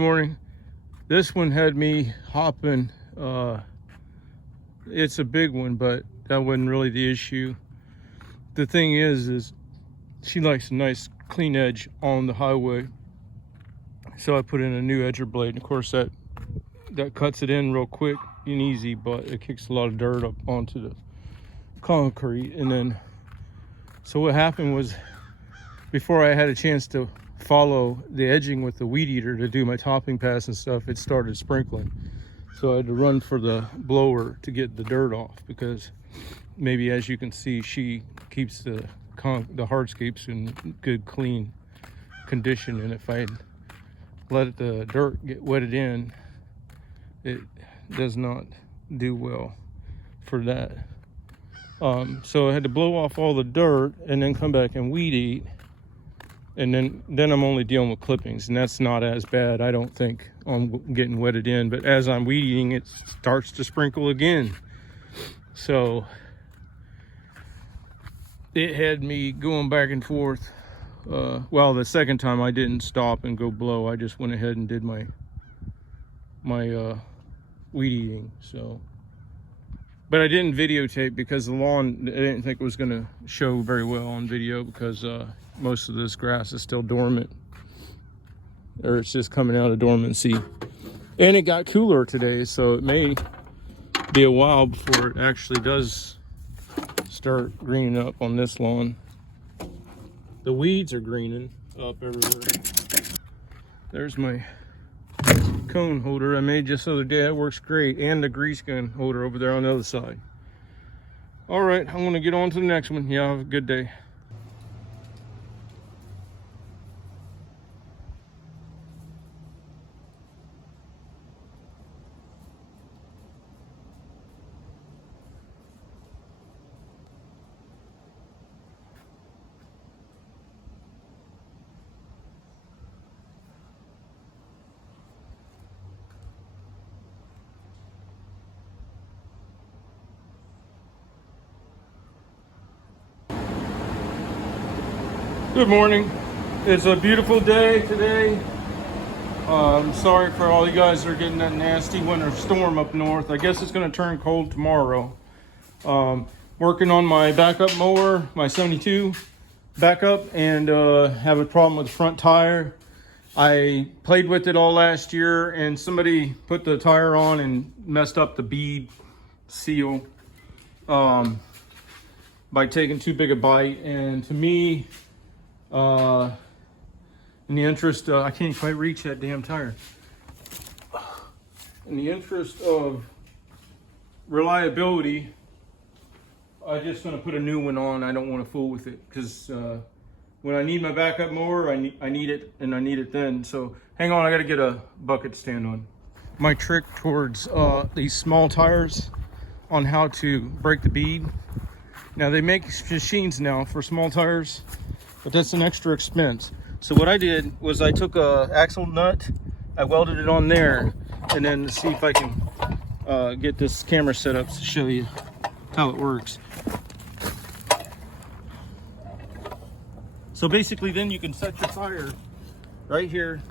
morning. This one had me hopping. It's a big one, but that wasn't really the issue. The thing is she likes a nice clean edge on the highway. So I put in a new edger blade. And of course that cuts it in real quick and easy, but it kicks a lot of dirt up onto the concrete. And then, so what happened was, before I had a chance to follow the edging with the weed eater to do my topping pass and stuff, it started sprinkling. So I had to run for the blower to get the dirt off, because maybe, as you can see, she keeps the hardscapes in good clean condition, and if I let the dirt get wetted in, it does not do well for that. So I had to blow off all the dirt and then come back and weed eat. And then I'm only dealing with clippings, and that's not as bad, I don't think, on getting wetted in. But as I'm weed eating, it starts to sprinkle again. So it had me going back and forth. Well, the second time I didn't stop and go blow. I just went ahead and did my weed eating. So, but I didn't videotape because the lawn, I didn't think it was going to show very well on video, because most of this grass is still dormant, or it's just coming out of dormancy. And it got cooler today, so it may be a while before it actually does start greening up on this lawn. The weeds are greening up everywhere. There's my cone holder I made just the other day. That works great. And the grease gun holder over there on the other side. All right, I'm gonna get on to the next one. Yeah, have a good day. Good morning. It's a beautiful day today. I'm sorry for all you guys that are getting that nasty winter storm up north. I guess it's going to turn cold tomorrow. Working on my backup mower, my 72 backup, and have a problem with the front tire. I played with it all last year, and somebody put the tire on and messed up the bead seal by taking too big a bite. And to me, in the interest of, I can't quite reach that damn tire. In the interest of reliability, I'm just going to put a new one on. I don't want to fool with it, because when I need my backup mower, I need it, and I need it then. So hang on, I got to get a bucket to stand on. My trick towards these small tires on how to break the bead. Now, they make machines now for small tires, but that's an extra expense. So what I did was I took a axle nut, I welded it on there, and then see if I can get this camera set up to show you how it works. So basically, then you can set your tire right here,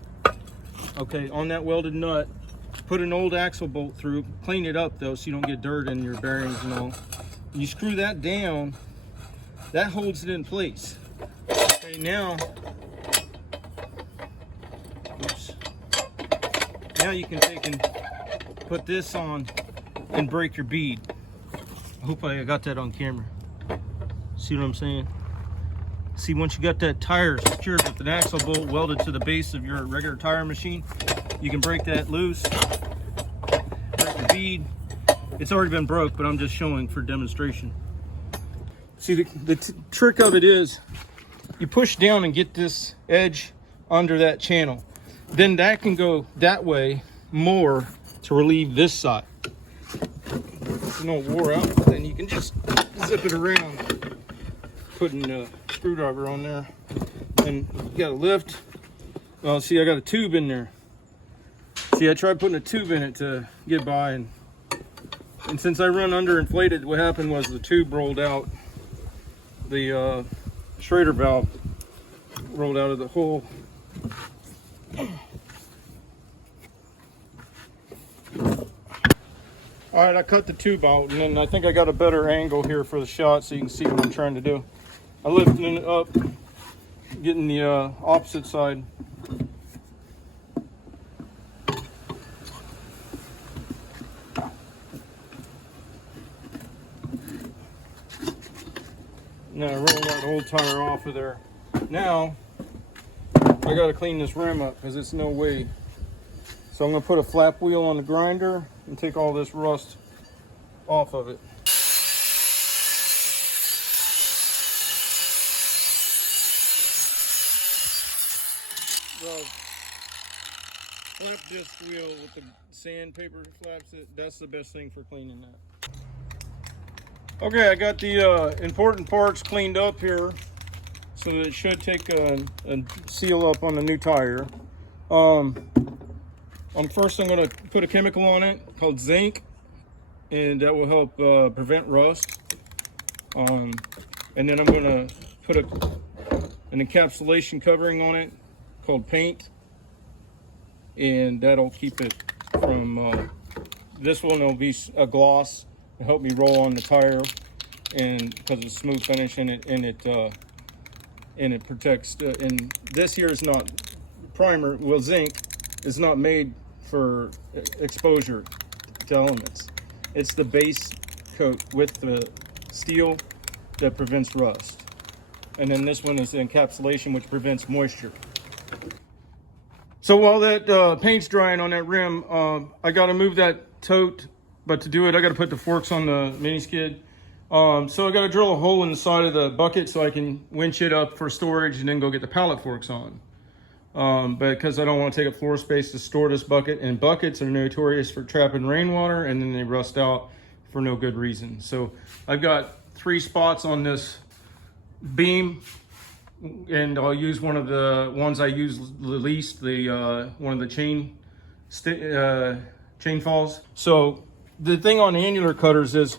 okay, on that welded nut. Put an old axle bolt through, clean it up though, so you don't get dirt in your bearings and all. And you screw that down, that holds it in place. Okay, now, oops. Now you can take and put this on and break your bead. I hope I got that on camera. See what I'm saying? See, once you got that tire secured with an axle bolt welded to the base of your regular tire machine, you can break that loose, break the bead. It's already been broke, but I'm just showing for demonstration. See, the trick of it is, you push down and get this edge under that channel. Then that can go that way more to relieve this side. If it's not wore out, then you can just zip it around, putting a screwdriver on there. And you gotta lift. Well, see, I got a tube in there. See, I tried putting a tube in it to get by, and since I run underinflated, what happened was the tube rolled out. The Schrader valve rolled out of the hole. All right, I cut the tube out, and then I think I got a better angle here for the shot so you can see what I'm trying to do. I'm lifting it up, getting the opposite side. Now roll that old tire off of there. Now I got to clean this rim up because it's no way. So I'm going to put a flap wheel on the grinder and take all this rust off of it. The flap disc wheel with the sandpaper flaps, that's the best thing for cleaning that. Okay, I got the important parts cleaned up here, so that it should take a seal up on the new tire. First I'm going to put a chemical on it called zinc, and that will help prevent rust. And then I'm going to put an encapsulation covering on it called paint, and that'll keep it from, this one will be a gloss to help me roll on the tire, and because it's smooth finish, and it protects, and this here is not primer, well, zinc is not made for exposure to elements. It's the base coat with the steel that prevents rust. And then this one is the encapsulation, which prevents moisture. So while that paint's drying on that rim, I got to move that tote, but to do it, I got to put the forks on the mini skid. So I got to drill a hole in the side of the bucket so I can winch it up for storage and then go get the pallet forks on. But because I don't want to take up floor space to store this bucket, and buckets are notorious for trapping rainwater and then they rust out for no good reason. So I've got 3 spots on this beam, and I'll use one of the ones I use the least, one of the chain falls. So the thing on annular cutters is,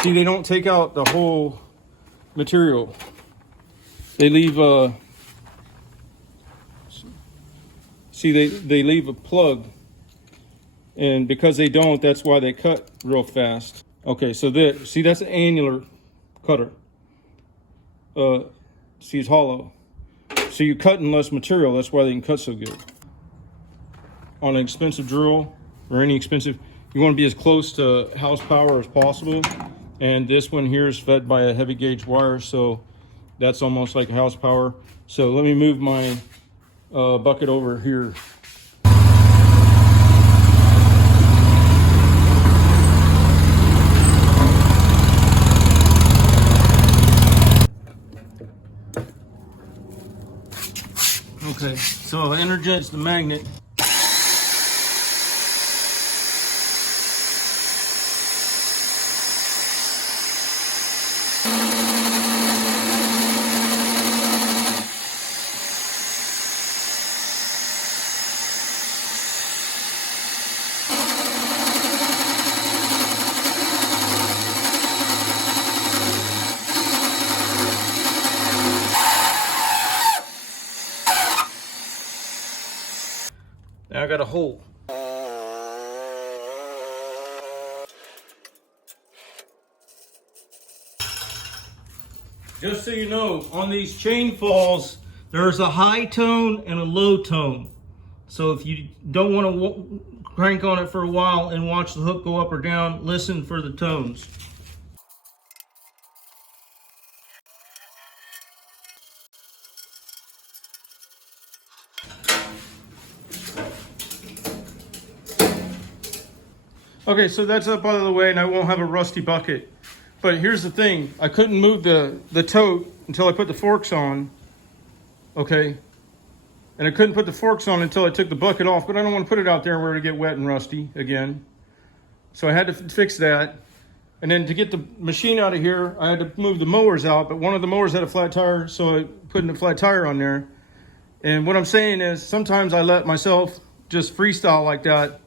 see, they don't take out the whole material. They leave they leave a plug, and because they don't, that's why they cut real fast. Okay, so see, that's an annular cutter. See, it's hollow. So you're cutting less material, that's why they can cut so good. On an expensive drill, or any expensive, you want to be as close to house power as possible. And this one here is fed by a heavy gauge wire, so that's almost like a house power. So let me move my bucket over here. Okay, so I energize the magnet. Now I got a hole. Just so you know, on these chain falls, there's a high tone and a low tone. So if you don't want to crank on it for a while and watch the hook go up or down, listen for the tones. Okay, so that's up out of the way, and I won't have a rusty bucket. But here's the thing, I couldn't move the tote until I put the forks on, okay? And I couldn't put the forks on until I took the bucket off, but I don't want to put it out there where it'll get wet and rusty again. So I had to fix that. And then to get the machine out of here, I had to move the mowers out, but one of the mowers had a flat tire, so I put a flat tire on there. And what I'm saying is, sometimes I let myself just freestyle like that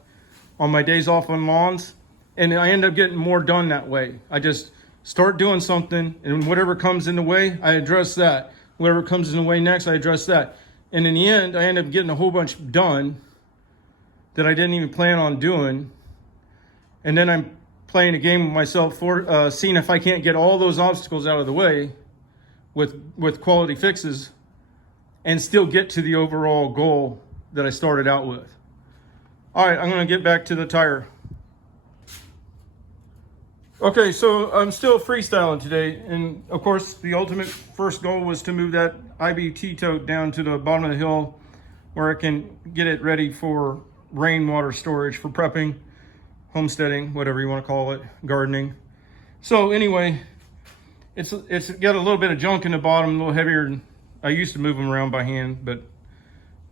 on my days off on lawns, and I end up getting more done that way. I just start doing something, and whatever comes in the way, I address that. Whatever comes in the way next, I address that. And in the end, I end up getting a whole bunch done that I didn't even plan on doing. And then I'm playing a game with myself for seeing if I can't get all those obstacles out of the way with quality fixes and still get to the overall goal that I started out with. All right, I'm gonna get back to the tire. Okay, so I'm still freestyling today, and of course the ultimate first goal was to move that IBT tote down to the bottom of the hill where I can get it ready for rainwater storage for prepping, homesteading, whatever you want to call it, gardening. So anyway, it's got a little bit of junk in the bottom, a little heavier than I used to move them around by hand, but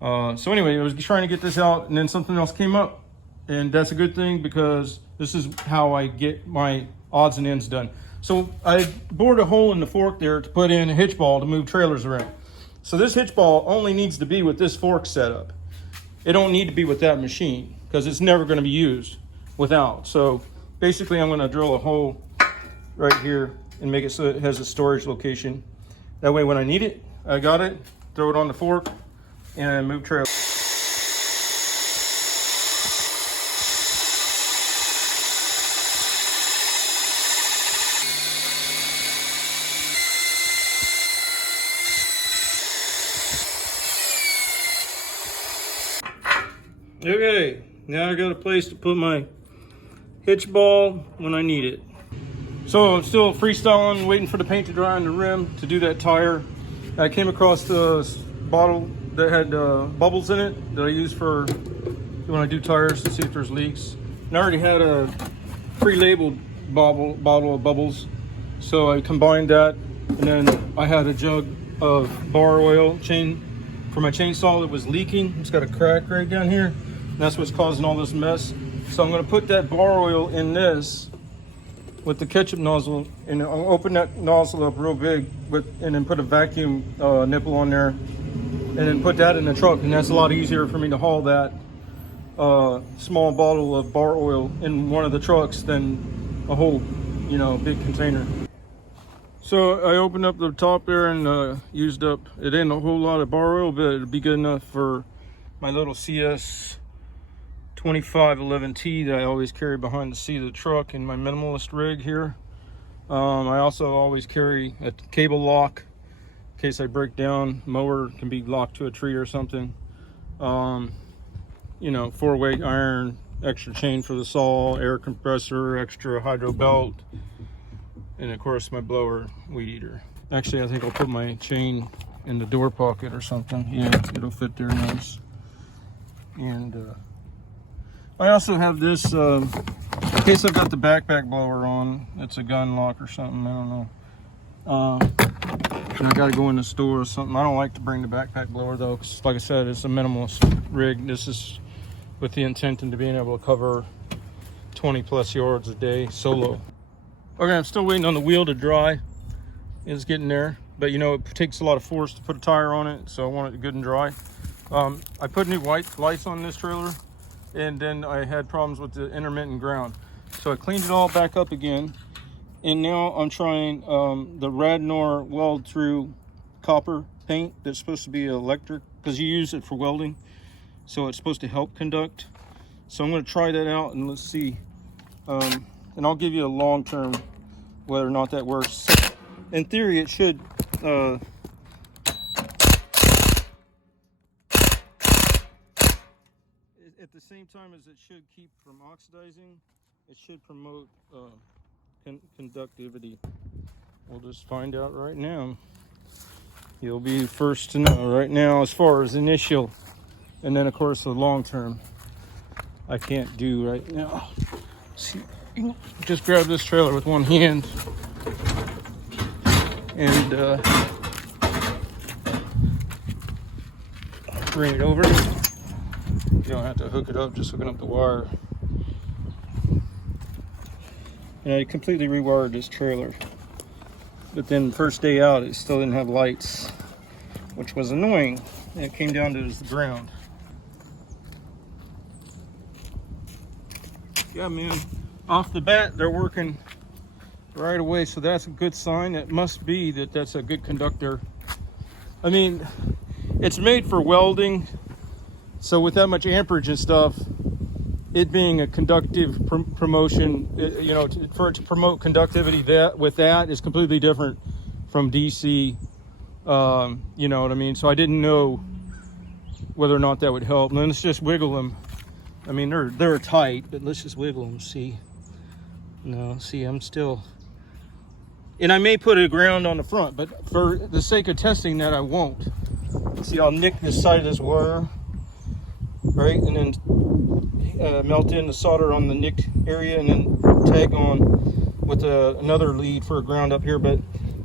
so anyway, I was trying to get this out, and then something else came up, and that's a good thing because this is how I get my odds and ends done. So I bored a hole in the fork there to put in a hitch ball to move trailers around. So this hitch ball only needs to be with this fork setup. It don't need to be with that machine because it's never going to be used without. So basically I'm going to drill a hole right here and make it so it has a storage location. That way when I need it, I got it, throw it on the fork, and move trailers. Okay, now I got a place to put my hitch ball when I need it. So I'm still freestyling, waiting for the paint to dry on the rim to do that tire. I came across the bottle that had bubbles in it that I use for when I do tires to see if there's leaks. And I already had a pre-labeled bottle of bubbles, so I combined that, and then I had a jug of bar oil chain for my chainsaw that was leaking. It's got a crack right down here. That's what's causing all this mess. So I'm going to put that bar oil in this with the ketchup nozzle, and I'll open that nozzle up real big and then put a vacuum nipple on there, and then put that in the truck. And that's a lot easier for me to haul that small bottle of bar oil in one of the trucks than a whole, big container. So I opened up the top there and used up, it ain't a whole lot of bar oil, but it'd be good enough for my little CS 2511T that I always carry behind the seat of the truck in my minimalist rig here. I also always carry a cable lock in case I break down. Mower can be locked to a tree or something. 4-weight iron, extra chain for the saw, air compressor, extra hydro belt, and of course my blower, weed eater. Actually, I think I'll put my chain in the door pocket or something. Yeah, it'll fit there nice. And I also have this, in case I've got the backpack blower on, it's a gun lock or something, I don't know. And I gotta go in the store or something. I don't like to bring the backpack blower though, because like I said, it's a minimalist rig. This is with the intent into being able to cover 20 plus yards a day solo. Okay, I'm still waiting on the wheel to dry. It's getting there, but it takes a lot of force to put a tire on it, so I want it good and dry. I put new white lights on this trailer, and then I had problems with the intermittent ground. So I cleaned it all back up again, and now I'm trying the Radnor weld through copper paint that's supposed to be electric, because you use it for welding, so it's supposed to help conduct. So I'm going to try that out, and let's see. And I'll give you a long-term whether or not that works. In theory, it should at the same time as it should keep from oxidizing, it should promote conductivity. We'll just find out right now. You'll be first to know right now as far as initial, and then of course the long term I can't do right now. See, just grab this trailer with one hand and bring it over. You don't have to hook it up, just hooking up the wire. And I completely rewired this trailer, but then the first day out it still didn't have lights, which was annoying. And it came down to the ground. Yeah, man, off the bat they're working right away, so that's a good sign. It must be that that's a good conductor. I mean, it's made for welding, so with that much amperage and stuff, it being a conductive promotion, you know, for it to promote conductivity, that with that is completely different from DC. You know what I mean? So I didn't know whether or not that would help. And then let's just wiggle them. I mean, they're tight, but let's just wiggle them. See? No, see, I'm still. And I may put a ground on the front, but for the sake of testing that, I won't. See, I'll nick this side of this wire, right, and then melt in the solder on the nicked area, and then tag on with another lead for a ground up here, but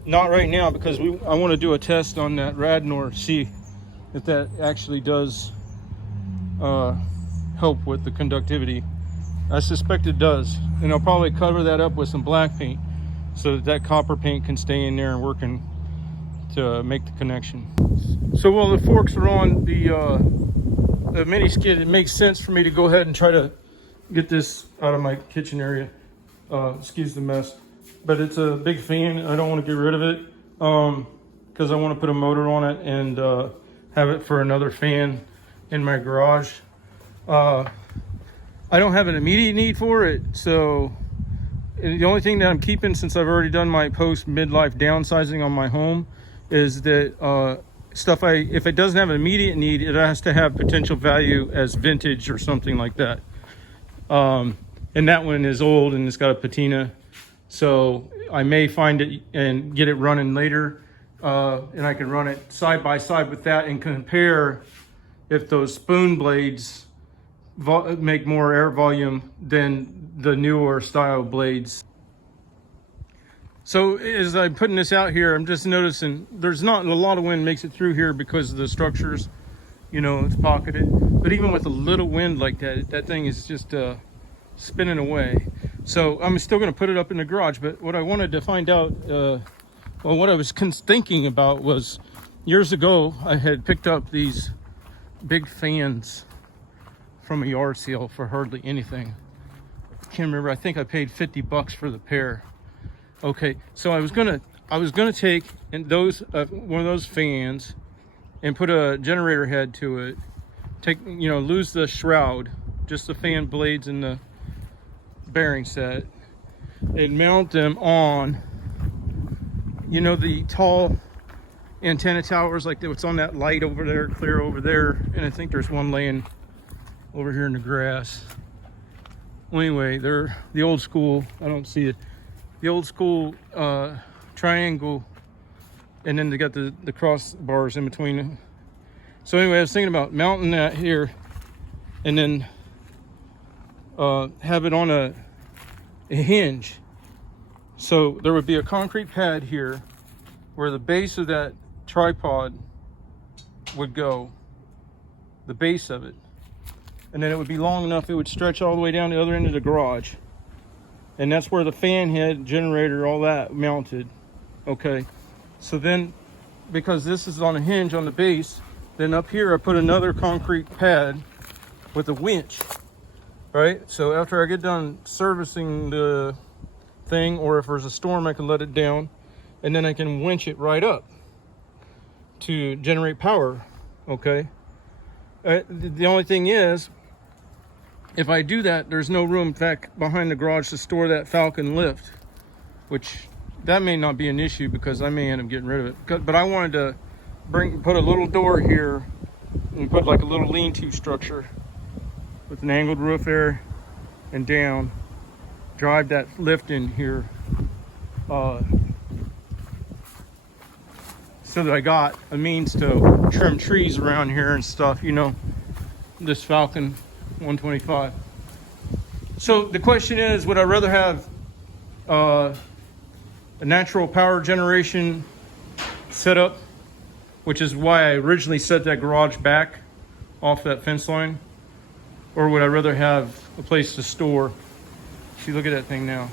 not right now because I want to do a test on that Radnor, see if that actually does help with the conductivity. I suspect it does, and I'll probably cover that up with some black paint so that copper paint can stay in there and working to make the connection. So while the forks are on the mini skid, it makes sense for me to go ahead and try to get this out of my kitchen area. Excuse the mess, but it's a big fan. I don't want to get rid of it because I want to put a motor on it and have it for another fan in my garage. I don't have an immediate need for it, so the only thing that I'm keeping, since I've already done my post midlife downsizing on my home, is that stuff if it doesn't have an immediate need, it has to have potential value as vintage or something like that. And that one is old and it's got a patina, so I may find it and get it running later, and I can run it side by side with that and compare if those spoon blades make more air volume than the newer style blades. So as I'm putting this out here, I'm just noticing there's not a lot of wind makes it through here because of the structures, you know, it's pocketed. But even with a little wind like that, that thing is just spinning away. So I'm still going to put it up in the garage. But what I wanted to find out, well, what I was thinking about was, years ago I had picked up these big fans from a yard sale for hardly anything. I can't remember. I think I paid $50 for the pair. Okay, so I was gonna take those one of those fans and put a generator head to it. Lose the shroud, just the fan blades and the bearing set, and mount them on, you know, the tall antenna towers like what's on that light over there, clear over there, and I think there's one laying over here in the grass. Well, anyway, they're the old school. I don't see it. The old school triangle, and then they got the cross bars in between. So anyway, I was thinking about mounting that here and then have it on a hinge. So there would be a concrete pad here where the base of that tripod would go, the base of it, and then it would be long enough it would stretch all the way down the other end of the garage. And that's where the fan head, generator, all that mounted. Okay, so then, because this is on a hinge on the base, then up here I put another concrete pad with a winch, right? So after I get done servicing the thing, or if there's a storm, I can let it down, and then I can winch it right up to generate power, okay? The only thing is, if I do that, there's no room back behind the garage to store that Falcon lift, which that may not be an issue because I may end up getting rid of it. But I wanted to put a little door here and put like a little lean-to structure with an angled roof there and down, drive that lift in here, so that I got a means to trim trees around here and stuff, you know, this Falcon 125. So the question is, would I rather have a natural power generation setup, which is why I originally set that garage back off that fence line, or would I rather have a place to store? See, look at that thing now.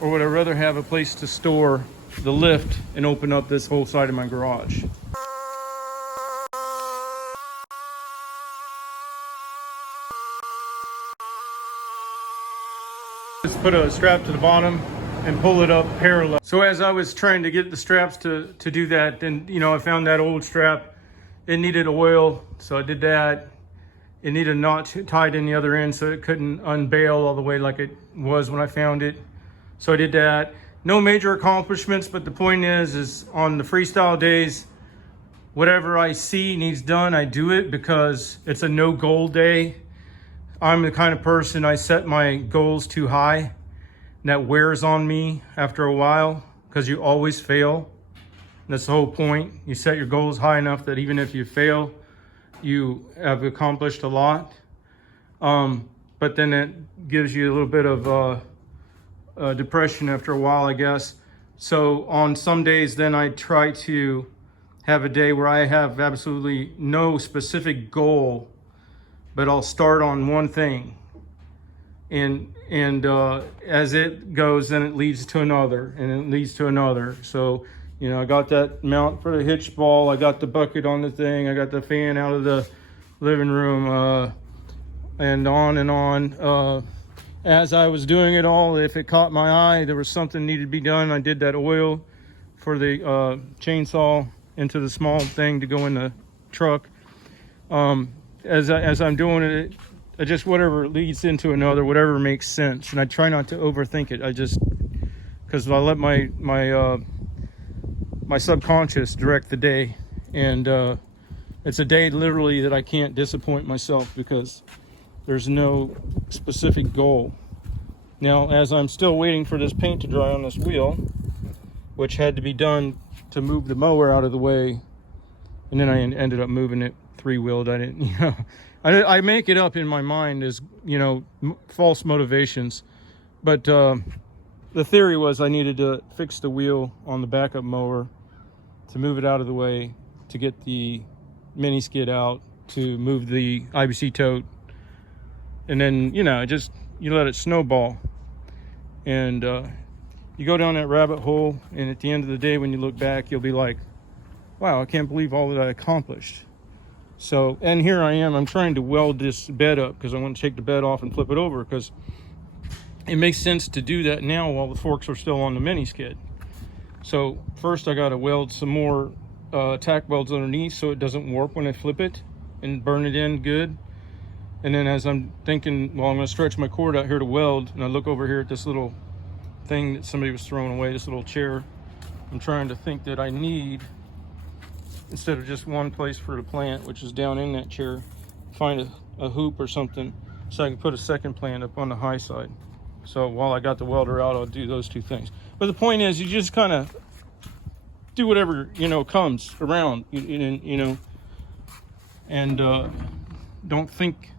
Or would I rather have a place to store the lift and open up this whole side of my garage? Just put a strap to the bottom and pull it up parallel. So as I was trying to get the straps to do that, then, you know, I found that old strap. It needed oil, so I did that. it needed a knot tied in the other end so it couldn't unbail all the way like it was when I found it. So I did that. No major accomplishments, but the point is on the freestyle days, whatever I see needs done, I do it because it's a no goal day. I'm the kind of person, I set my goals too high, and that wears on me after a while because you always fail. And that's the whole point. You set your goals high enough that even if you fail, you have accomplished a lot. But then it gives you a little bit of depression after a while, I guess. So on some days, then I try to have a day where I have absolutely no specific goal, but I'll start on one thing. And as it goes, then it leads to another, and it leads to another. So, you know, I got that mount for the hitch ball, I got the bucket on the thing, I got the fan out of the living room, and on and on. As I was doing it all, if it caught my eye, there was something needed to be done. I did that oil for the chainsaw into the small thing to go in the truck. As I'm doing it, I just, whatever leads into another, whatever makes sense. And I try not to overthink it. I just, because I let my subconscious direct the day. And it's a day literally that I can't disappoint myself because there's no specific goal. Now, as I'm still waiting for this paint to dry on this wheel, which had to be done to move the mower out of the way, and then I ended up moving it three-wheeled. I didn't, you know, I make it up in my mind as, you know, false motivations. But the theory was I needed to fix the wheel on the backup mower to move it out of the way, to get the mini skid out, to move the IBC tote. And then, you know, just, you let it snowball. And you go down that rabbit hole, and at the end of the day, when you look back, you'll be like, wow, I can't believe all that I accomplished. So, and here I am, I'm trying to weld this bed up because I want to take the bed off and flip it over, because it makes sense to do that now while the forks are still on the mini skid. So first I got to weld some more tack welds underneath so it doesn't warp when I flip it, and burn it in good. And then as I'm thinking, well, I'm going to stretch my cord out here to weld, and I look over here at this little thing that somebody was throwing away, this little chair. I'm trying to think that I need, instead of just one place for the plant, which is down in that chair, find a hoop or something so I can put a second plant up on the high side. So while I got the welder out, I'll do those two things. But the point is, you just kind of do whatever, you know, comes around, you know, and don't think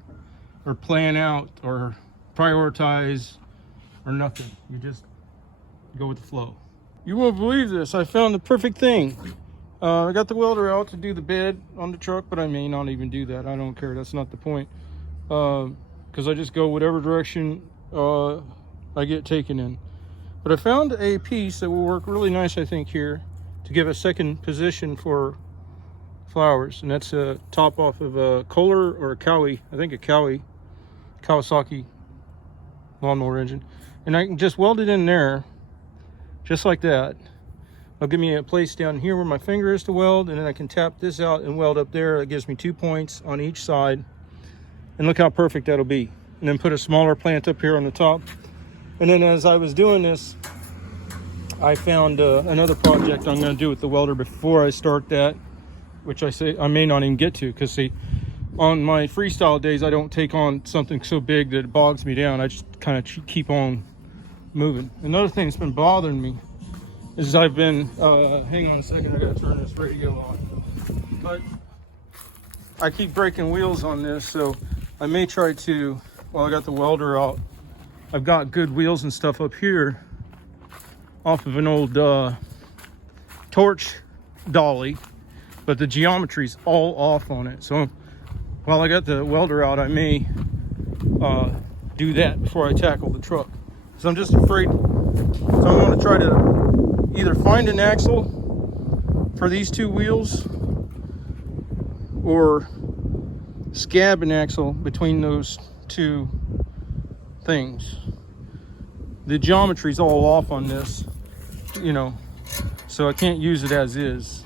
or plan out or prioritize or nothing. You just go with the flow. You won't believe this, I found the perfect thing. I got the welder out to do the bed on the truck, but I may not even do that. I don't care, that's not the point. Because I just go whatever direction I get taken in. But I found a piece that will work really nice, I think, here to give a second position for flowers. And that's a top off of a Kohler or a Cowie, I think a Kawasaki lawnmower engine. And I can just weld it in there, just like that. It'll give me a place down here where my finger is to weld, and then I can tap this out and weld up there. It gives me 2 points on each side. And look how perfect that'll be. And then put a smaller plant up here on the top. And then as I was doing this, I found another project I'm going to do with the welder before I start that, which I may not even get to, because see, on my freestyle days, I don't take on something so big that it bogs me down. I just kind of keep on moving. Another thing that's been bothering me is I've been, hang on a second, I gotta turn this radio on. But I keep breaking wheels on this, so I may try to, while I got the welder out, I've got good wheels and stuff up here off of an old torch dolly, but the geometry's all off on it. So while I got the welder out, I may do that before I tackle the truck. So I'm just afraid, so I'm going to try to either find an axle for these two wheels or scab an axle between those two things. The geometry's all off on this, you know, so I can't use it as is.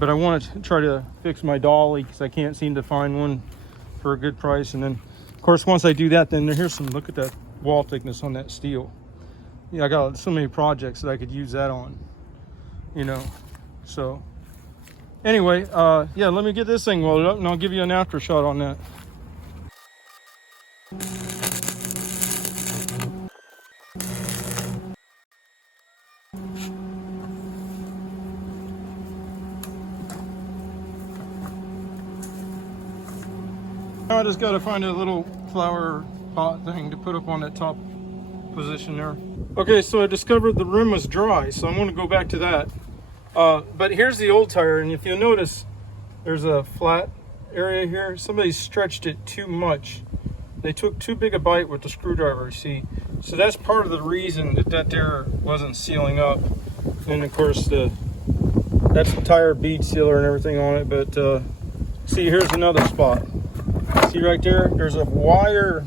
But I want to try to fix my dolly because I can't seem to find one for a good price. And then, of course, once I do that, then here's some, look at that wall thickness on that steel. Yeah, I got so many projects that I could use that on, you know. So anyway, yeah, let me get this thing welded up and I'll give you an after shot on that. Now I just got to find a little flower pot thing to put up on that top position there. Okay, so I discovered the rim was dry, so I'm going to go back to that. But here's the old tire, and if you'll notice, there's a flat area here. Somebody stretched it too much. They took too big a bite with the screwdriver, see. So that's part of the reason that there wasn't sealing up. And of course, that's the tire bead sealer and everything on it. But see, here's another spot. See right there? There's a wire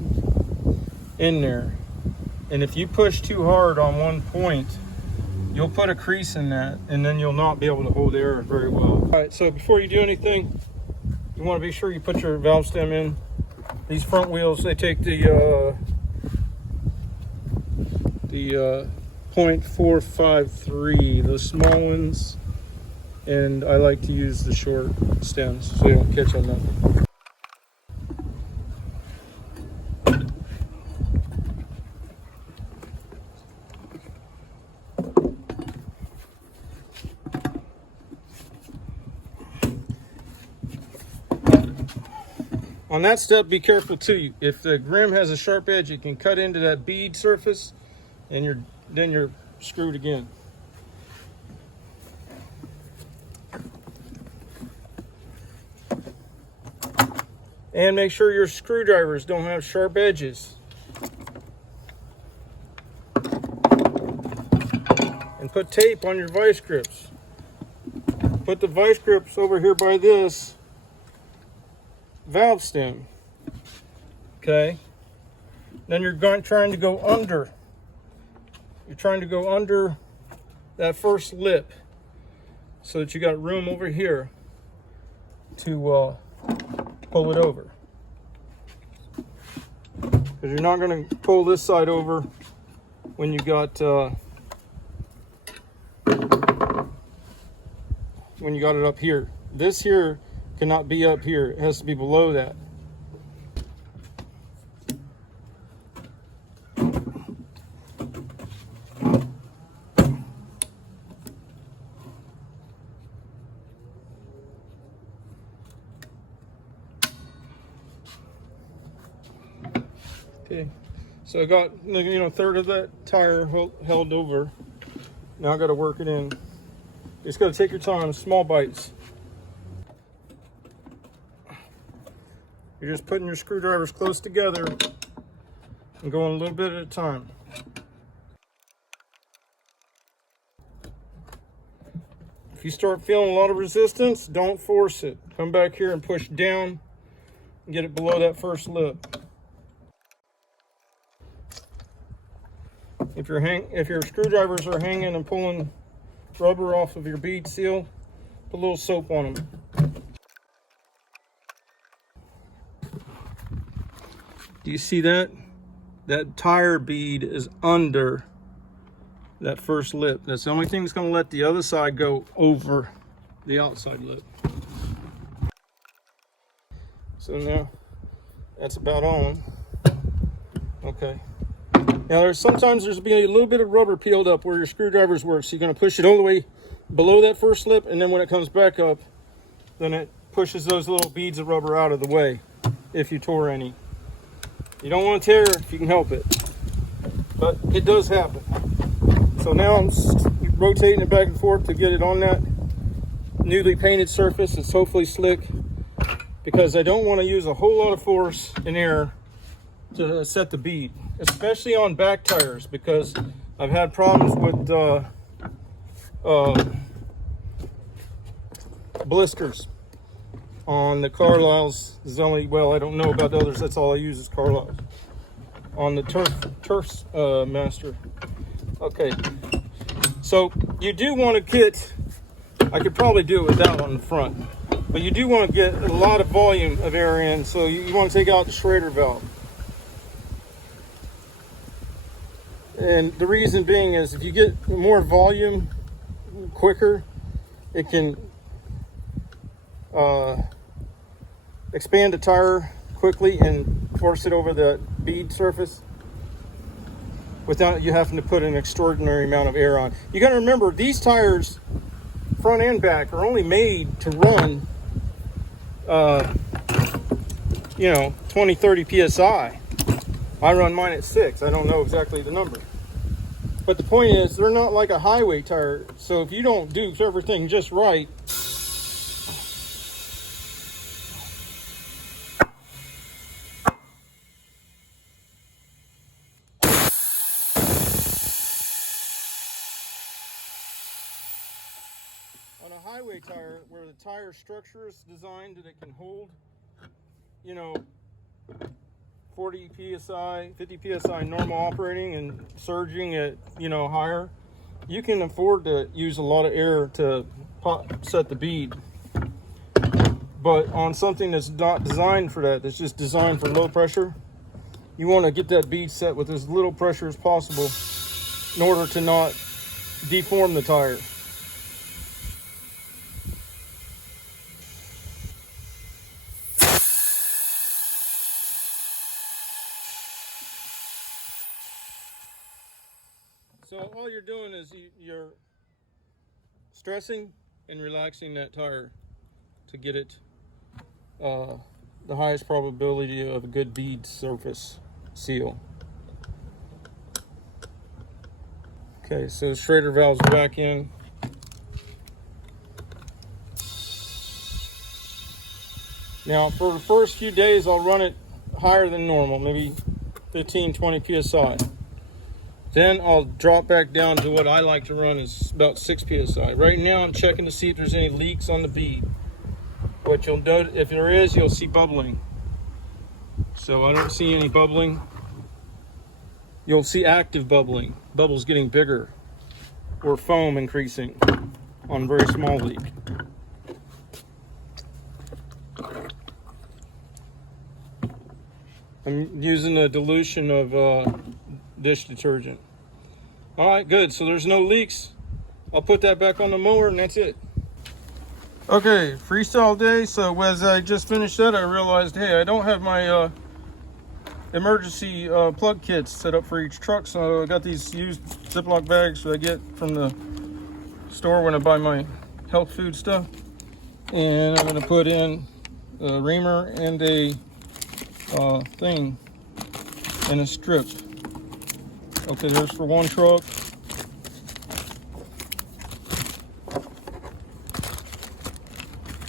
in there. And if you push too hard on one point, you'll put a crease in that, and then you'll not be able to hold air very well. All right, so before you do anything, you want to be sure you put your valve stem in. These front wheels, they take the 0.453, the small ones, and I like to use the short stems so you don't catch on nothing. On that step, be careful too. If the rim has a sharp edge, it can cut into that bead surface, and then you're screwed again. And make sure your screwdrivers don't have sharp edges. And put tape on your vice grips. Put the vice grips over here by this valve stem. Okay, then you're trying to go under. You're trying to go under that first lip so that you got room over here to pull it over. Because you're not going to pull this side over when you got it up here. This here cannot be up here. It has to be below that. Okay, so I got, you know, a third of that tire held over. Now I got to work it in. You just got to take your time, small bites. You're just putting your screwdrivers close together and going a little bit at a time. If you start feeling a lot of resistance, don't force it. Come back here and push down and get it below that first lip. If your screwdrivers are hanging and pulling rubber off of your bead seal, put a little soap on them. Do you see that? That tire bead is under that first lip. That's the only thing that's going to let the other side go over the outside lip. So now that's about on. Okay. Now sometimes there's be a little bit of rubber peeled up where your screwdrivers work. So you're going to push it all the way below that first lip, and then when it comes back up, then it pushes those little beads of rubber out of the way if you tore any. You don't want to tear if you can help it, but it does happen. So now I'm rotating it back and forth to get it on that newly painted surface. It's hopefully slick, because I don't want to use a whole lot of force and air to set the bead, especially on back tires, because I've had problems with blisters on the Carlisle's. Is only, well, I don't know about the others, that's all I use is Carlisle's. On the Turf Master. Okay, so you do want to get, I could probably do it with that on the front, But you do want to get a lot of volume of air in, so you want to take out the Schrader valve. And the reason being is if you get more volume quicker, it can expand the tire quickly and force it over the bead surface without you having to put an extraordinary amount of air on. You got to remember, these tires, front and back, are only made to run 20-30 psi. I run mine at 6. I don't know exactly the number, but the point is they're not like a highway tire. So if you don't do everything just right, on a highway tire where the tire structure is designed that it can hold, 40 psi, 50 psi normal operating and surging at, higher, you can afford to use a lot of air to set the bead. But on something that's not designed for that, that's just designed for low pressure, you want to get that bead set with as little pressure as possible in order to not deform the tire. So all you're doing is you're stressing and relaxing that tire to get it the highest probability of a good bead surface seal. Okay, so the Schrader valve's back in. Now for the first few days I'll run it higher than normal, maybe 15-20 psi. Then I'll drop back down to what I like to run is about 6 psi. Right now I'm checking to see if there's any leaks on the bead. What you'll note, if there is, you'll see bubbling. So I don't see any bubbling. You'll see active bubbling, bubbles getting bigger, or foam increasing on a very small leak. I'm using a dilution of dish detergent. All right, good. So there's no leaks. I'll put that back on the mower and that's it. Okay, freestyle day. So as I just finished that, I realized, hey, I don't have my emergency plug kits set up for each truck. So I got these used Ziploc bags that I get from the store when I buy my health food stuff. And I'm going to put in a reamer and a thing and a strip. Okay, there's for one truck.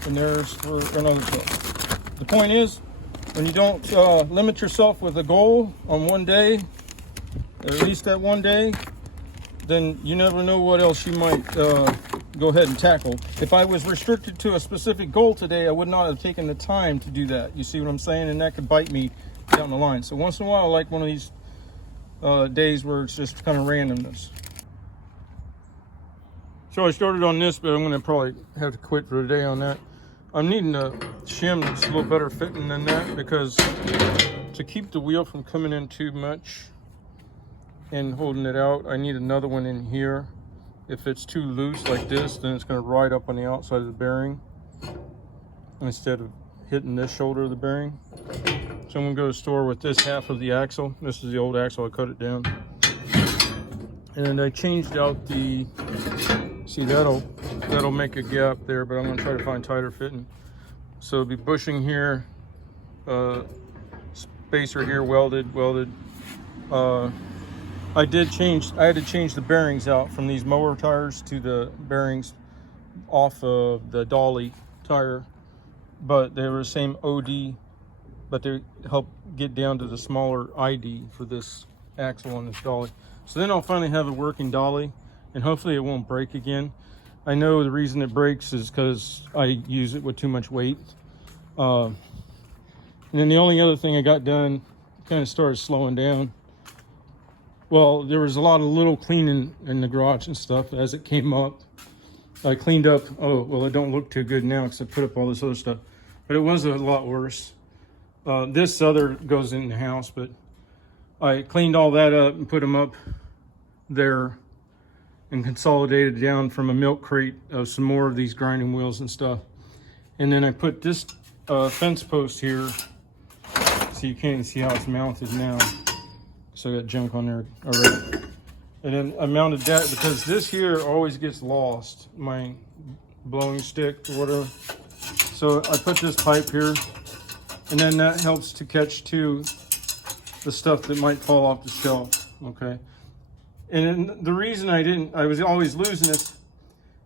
And there's for another truck. The point is, when you don't limit yourself with a goal on one day, at least that one day, then you never know what else you might go ahead and tackle. If I was restricted to a specific goal today, I would not have taken the time to do that. You see what I'm saying? And that could bite me down the line. So once in a while, I like one of these days where it's just kind of randomness. So I started on this, but I'm going to probably have to quit for the day on that. I'm needing a shim that's a little better fitting than that, because to keep the wheel from coming in too much and holding it out, I need another one in here. If it's too loose like this, then it's going to ride up on the outside of the bearing instead of hitting this shoulder of the bearing. So I'm going to go to the store with this half of the axle. This is the old axle. I cut it down. And I changed out the, see, that'll make a gap there, but I'm going to try to find tighter fitting. So it'll be bushing here, spacer here, welded. I had to change the bearings out from these Mower tires to the bearings off of the dolly tire, but they were the same OD, but they help get down to the smaller ID for this axle on this dolly. So then I'll finally have a working dolly, and hopefully it won't break again. I know the reason it breaks is because I use it with too much weight. And then the only other thing I got done, kind of started slowing down. Well, there was a lot of little cleaning in the garage and stuff as it came up. I cleaned up. Oh, well, it don't look too good now because I put up all this other stuff, but it was a lot worse. This other goes in the house, but I cleaned all that up and put them up there and consolidated down from a milk crate of some more of these grinding wheels and stuff. And then I put this fence post here, so you can't see how it's mounted now. So I got junk on there already. And then I mounted that because this here always gets lost, my blowing stick or whatever. So I put this pipe here, and then that helps to catch too the stuff that might fall off the shelf, okay? And then the reason I was always losing it,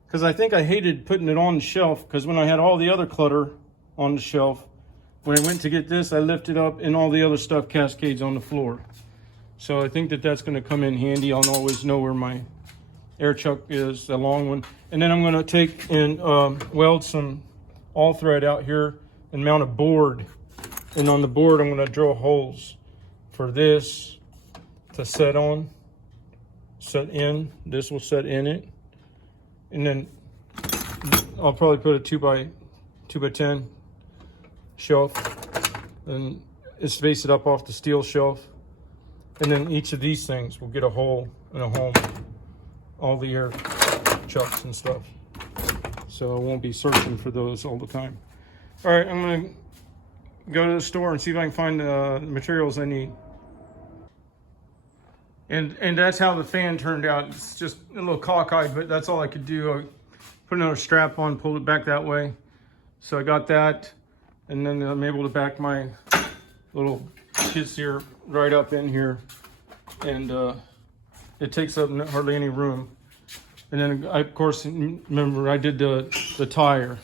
because I think I hated putting it on the shelf, because when I had all the other clutter on the shelf, when I went to get this, I lifted up and all the other stuff cascades on the floor. So I think that that's going to come in handy. I'll always know where my air chuck is, the long one. And then I'm going to take and weld some all thread out here and mount a board. And on the board, I'm going to drill holes for this to set on, set in. This will set in it. And then I'll probably put a 2x10 shelf and space it up off the steel shelf. And then each of these things will get a hole and a home, all the air chucks and stuff. So I won't be searching for those all the time. All right, I'm gonna go to the store and see if I can find the materials I need. And that's how the fan turned out. It's just a little cockeyed, but that's all I could do. I put another strap on, pulled it back that way. So I got that, and then I'm able to back my little Skidsteer right up in here, and it takes up hardly any room. And then I, of course, remember I did the tire.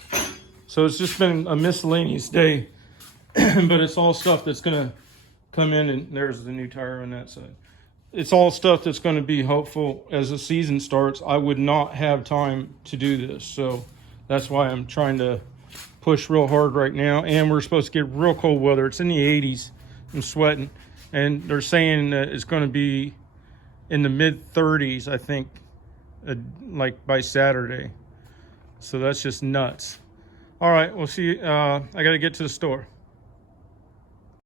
So it's just been a miscellaneous day, but it's all stuff that's gonna come in, and there's the new tire on that side. It's all stuff that's going to be helpful as the season starts. I would not have time to do this, so that's why I'm trying to push real hard right now. And we're supposed to get real cold weather. It's in the 80s. I'm sweating, and they're saying that it's going to be in the mid 30s, I think, like by Saturday. So that's just nuts. All right, we'll see. I got to get to the store.